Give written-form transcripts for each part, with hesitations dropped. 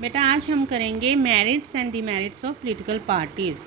बेटा आज हम करेंगे merits and demerits of political parties.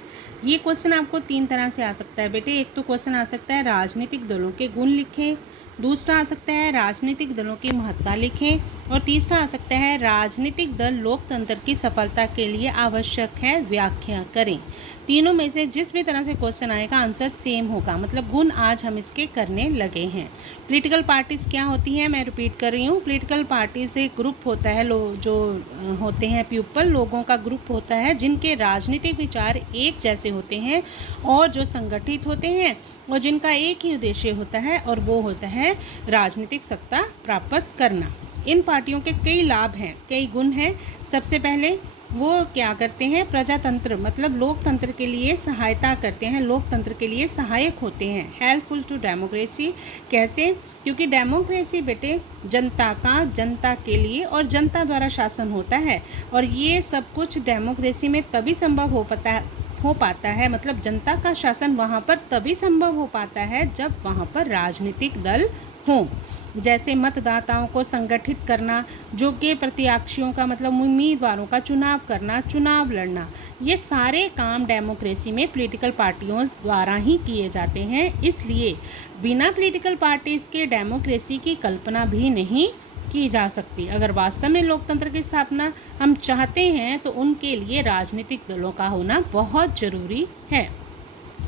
ये क्वेश्चन आपको 3 तरह से आ सकता है बेटे। एक तो क्वेश्चन आ सकता है राजनीतिक दलों के गुण लिखें, दूसरा आ सकता है राजनीतिक दलों की महत्ता लिखें, और तीसरा आ सकता है राजनीतिक दल लोकतंत्र की सफलता के लिए आवश्यक है, व्याख्या करें। तीनों में से जिस भी तरह से क्वेश्चन आएगा आंसर सेम होगा, मतलब गुण आज हम इसके करने लगे हैं। पॉलिटिकल पार्टीज़ क्या होती हैं, मैं रिपीट कर रही हूँ। पॉलिटिकल पार्टीज़ एक ग्रुप होता है, जो होते हैं पीपल, लोगों का ग्रुप होता है जिनके राजनीतिक विचार एक जैसे होते हैं और जो संगठित होते हैं और जिनका एक ही उद्देश्य होता है, और वो होता है राजनीतिक सत्ता प्राप्त करना। इन पार्टियों के कई लाभ हैं, कई गुण हैं। सबसे पहले वो क्या करते हैं, प्रजातंत्र मतलब लोकतंत्र के लिए सहायता करते हैं, लोकतंत्र के लिए सहायक होते हैं। हेल्पफुल टू डेमोक्रेसी, कैसे? क्योंकि डेमोक्रेसी बेटे जनता का, जनता के लिए और जनता द्वारा शासन होता है, और ये सब कुछ डेमोक्रेसी में तभी संभव हो पाता है, मतलब जनता का शासन वहाँ पर तभी संभव हो पाता है जब वहाँ पर राजनीतिक दल हों। जैसे मतदाताओं को संगठित करना, योग्य प्रत्याशियों का मतलब उम्मीदवारों का चुनाव करना, चुनाव लड़ना, ये सारे काम डेमोक्रेसी में पॉलिटिकल पार्टियों द्वारा ही किए जाते हैं। इसलिए बिना पॉलिटिकल पार्टीज़ के डेमोक्रेसी की कल्पना भी नहीं की जा सकती। अगर वास्तव में लोकतंत्र की स्थापना हम चाहते हैं तो उनके लिए राजनीतिक दलों का होना बहुत ज़रूरी है।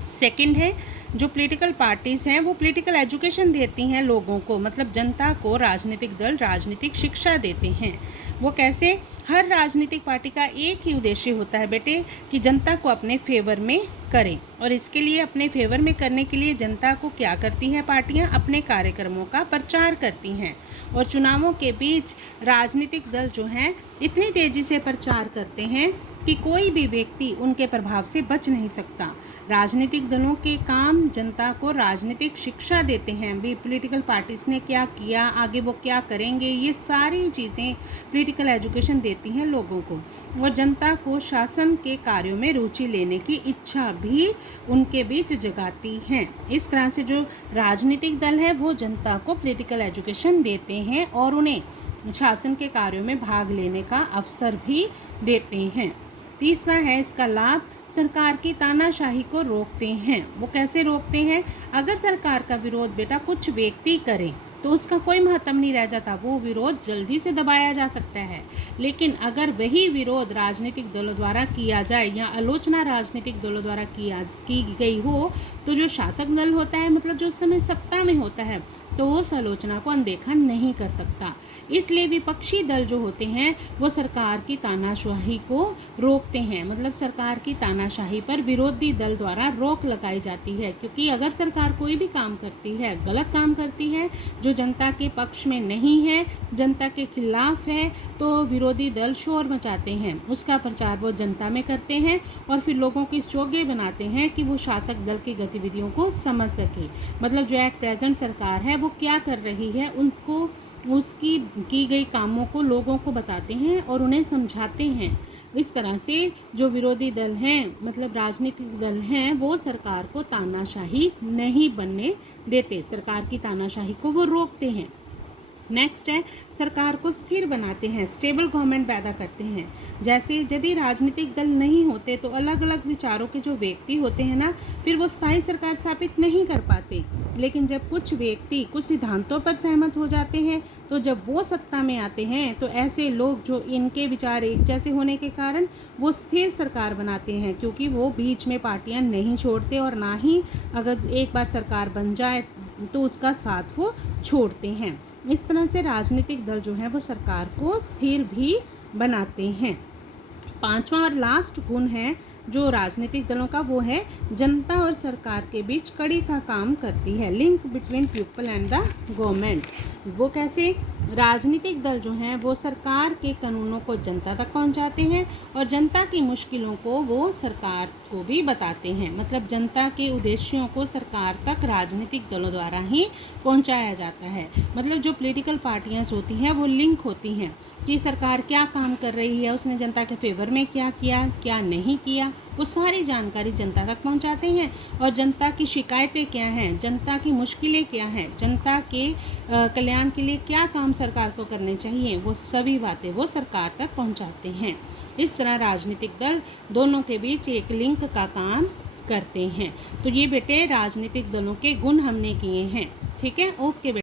सेकंड है, जो पॉलिटिकल पार्टीज़ हैं वो पॉलिटिकल एजुकेशन देती हैं लोगों को, मतलब जनता को राजनीतिक दल राजनीतिक शिक्षा देते हैं। वो कैसे? हर राजनीतिक पार्टी का एक ही उद्देश्य होता है बेटे कि जनता को अपने फेवर में करें, और इसके लिए अपने फेवर में करने के लिए जनता को क्या करती है पार्टियां? अपने कार्यक्रमों का प्रचार करती हैं, और चुनावों के बीच राजनीतिक दल जो हैं इतनी तेज़ी से प्रचार करते हैं कि कोई भी व्यक्ति उनके प्रभाव से बच नहीं सकता। राजनीतिक दलों के काम जनता को राजनीतिक शिक्षा देते हैं। भी पॉलिटिकल पार्टीज़ ने क्या किया, आगे वो क्या करेंगे, ये सारी चीज़ें पॉलिटिकल एजुकेशन देती हैं लोगों को, और जनता को शासन के कार्यों में रुचि लेने की इच्छा भी उनके बीच जगाती हैं। इस तरह से जो राजनीतिक दल है वो जनता को पॉलिटिकल एजुकेशन देते हैं और उन्हें शासन के कार्यों में भाग लेने का अवसर भी देते हैं। तीसरा है इसका लाभ, सरकार की तानाशाही को रोकते हैं। वो कैसे रोकते हैं? अगर सरकार का विरोध बेटा कुछ व्यक्ति करें तो उसका कोई महत्व नहीं रह जाता, वो विरोध जल्दी से दबाया जा सकता है। लेकिन अगर वही विरोध राजनीतिक दलों द्वारा किया जाए या आलोचना राजनीतिक दलों द्वारा की गई हो, तो जो शासक दल होता है, मतलब जो उस समय सत्ता में होता है, तो उस आलोचना को अनदेखा नहीं कर सकता। इसलिए विपक्षी दल जो होते हैं वो सरकार की तानाशाही को रोकते हैं, मतलब सरकार की तानाशाही पर विरोधी दल द्वारा रोक लगाई जाती है। क्योंकि अगर सरकार कोई भी काम करती है, गलत काम करती है, जो जनता के पक्ष में नहीं है, जनता के खिलाफ है, तो विरोधी दल शोर मचाते हैं, उसका प्रचार वो जनता में करते हैं और फिर लोगों को इस योग्य बनाते हैं कि वो शासक दल की गतिविधियों को समझ सके। मतलब जो एट प्रेजेंट सरकार है वो क्या कर रही है, उनको उसकी की गई कामों को लोगों को बताते हैं और उन्हें समझाते हैं। इस तरह से जो विरोधी दल हैं, मतलब राजनीतिक दल हैं, वो सरकार को तानाशाही नहीं बनने देते, सरकार की तानाशाही को वो रोकते हैं। नेक्स्ट है, सरकार को स्थिर बनाते हैं, स्टेबल गवर्नमेंट पैदा करते हैं। जैसे यदि राजनीतिक दल नहीं होते तो अलग अलग विचारों के जो व्यक्ति होते हैं ना, फिर वो स्थायी सरकार स्थापित नहीं कर पाते। लेकिन जब कुछ व्यक्ति कुछ सिद्धांतों पर सहमत हो जाते हैं, तो जब वो सत्ता में आते हैं तो ऐसे लोग जो इनके विचार एक जैसे होने के कारण वो स्थिर सरकार बनाते हैं, क्योंकि वो बीच में पार्टियां नहीं छोड़ते और ना ही अगर एक बार सरकार बन जाए तो उसका साथ वो छोड़ते हैं। इस तरह से राजनीतिक दल जो है वो सरकार को स्थिर भी बनाते हैं। पांचवा और लास्ट गुण है जो राजनीतिक दलों का, वो है जनता और सरकार के बीच कड़ी का काम करती है, link between people and the government. वो कैसे? राजनीतिक दल जो हैं वो सरकार के कानूनों को जनता तक पहुंचाते हैं और जनता की मुश्किलों को वो सरकार को भी बताते हैं, मतलब जनता के उद्देश्यों को सरकार तक राजनीतिक दलों द्वारा ही पहुंचाया जाता है। मतलब जो पॉलिटिकल पार्टियां होती हैं वो लिंक होती हैं कि सरकार क्या काम कर रही है, उसने जनता के फेवर में क्या किया, क्या नहीं किया, वो सारी जानकारी जनता तक पहुंचाते हैं और जनता की शिकायतें क्या हैं, जनता की मुश्किलें क्या हैं, जनता के कल्याण के लिए क्या काम सरकार को करने चाहिए, वो सभी बातें वो सरकार तक पहुंचाते हैं। इस तरह राजनीतिक दल दोनों के बीच एक लिंक का काम करते हैं। तो ये बेटे राजनीतिक दलों के गुण हमने किए हैं। ठीक है, ओके बेटे।